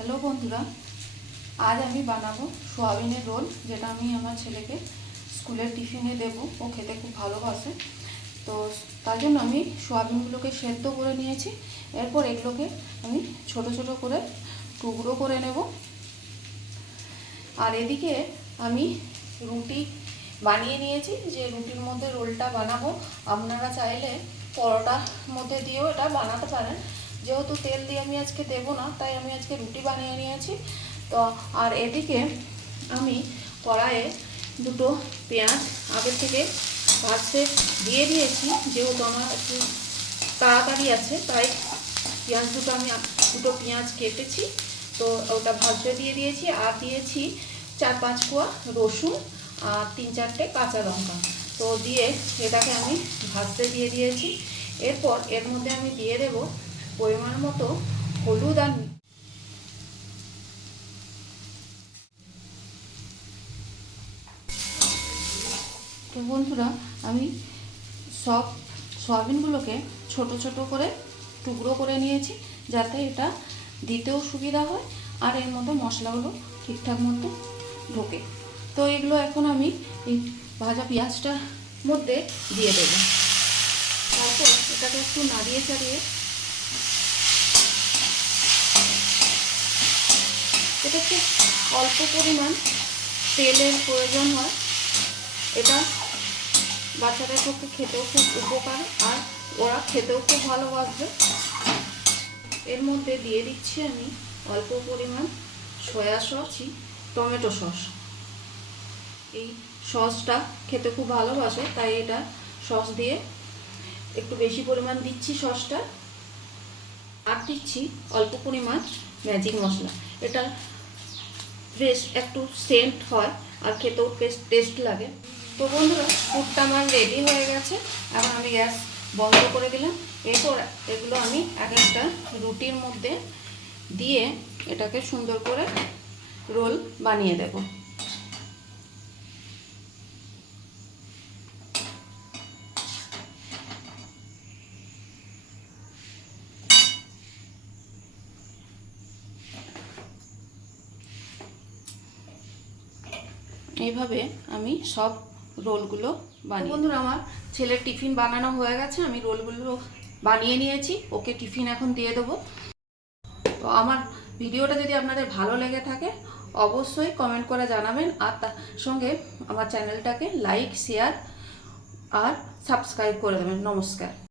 Hello বন্ধুরা, আজ আমি বানাবো সোয়াবিনের রোল, যেটা আমি আমার ছেলেকে স্কুলের টিফিনে দেব। ও খেতে খুব ভালোবাসে। তো তার জন্য আমি সোয়াবিনগুলোকে সেদ্ধ করে নিয়েছি। এরপর এগুলোকে আমি ছোট ছোট করে টুকরো করে নেব। আর এদিকে আমি রুটি বানিয়ে নিয়েছি। যে রুটির মধ্যে রোলটা বানাবো, আপনারা চাইলে পরোটার মধ্যে দিয়েও এটা বানাতে পারেন। যেহেতু তেল দিয়ে আমি আজকে দেবো না, তাই আমি আজকে রুটি বানিয়ে নিয়েছি। তো, আর এদিকে আমি কড়াইয়ে দুটো পেঁয়াজ আগের থেকে ভাজতে দিয়ে দিয়েছি, যেহেতু আমার একটু তাড়াতাড়ি আছে, তাই পেঁয়াজ দুটো আমি দুটো পেঁয়াজ কেটেছি। তো, ওটা ভাজতে দিয়ে দিয়েছি, আর দিয়েছি চার পাঁচ কোয়া রসুন আর তিন চারটে কাঁচা লঙ্কা। তো, দিয়ে এটাকে আমি ভাজতে দিয়ে দিয়েছি। এরপর এর মধ্যে আমি দিয়ে দেব পরিমাণ মতো হলুদ আর তো বন্ধুরা, আমি সব সয়াবিনগুলোকে ছোট ছোট করে টুকরো করে নিয়েছি যাতে এটা দিতেও সুবিধা হয় আর এর মধ্যে মশলাগুলো ঠিকঠাক মতো ঢোকে। তো এগুলো এখন আমি এই ভাজা পেঁয়াজটার মধ্যে দিয়ে দেবো। তারপর এটাকে একটু নাড়িয়ে চাড়িয়ে এটাকে অল্প পরিমাণ তেলের প্রয়োজন হয়? এটা বাচ্চাদের পক্ষে খেতেও খুব উপকার আর ওরা খেতেও খুব ভালোবাসবে। এর মধ্যে দিয়ে দিচ্ছি আমি অল্প পরিমাণ সয়া সসই, টমেটো সস। এই সসটা খেতে খুব ভালোবাসে, তাই এটা সস দিয়ে একটু বেশি পরিমাণ দিচ্ছি সসটা। আর দিচ্ছি অল্প পরিমাণ ম্যাজিক মশলা। এটা বেশ একটু সেন্ট হয় আর খেতেও বেশ টেস্ট লাগে। তো বন্ধুরা ফুডটা আমার রেডি হয়ে গেছে। এখন আমি গ্যাস বন্ধ করে দিলাম। এরপর এগুলো আমি এক একটা রুটির মধ্যে দিয়ে এটাকে সুন্দর করে রোল বানিয়ে দেব। এইভাবে আমি সব রোলগুলো বানিয়ে বন্ধুরা, আমার ছেলের টিফিন বানানো হয়ে গেছে। আমি রোলগুলো বানিয়ে নিয়েছি। ওকে টিফিন এখন দিয়ে দেবো। তো আমার ভিডিওটা যদি আপনাদের ভালো লেগে থাকে, অবশ্যই কমেন্ট করে জানাবেন। আর তার সঙ্গে আমার চ্যানেলটাকে লাইক, শেয়ার আর সাবস্ক্রাইব করে দেবেন। নমস্কার।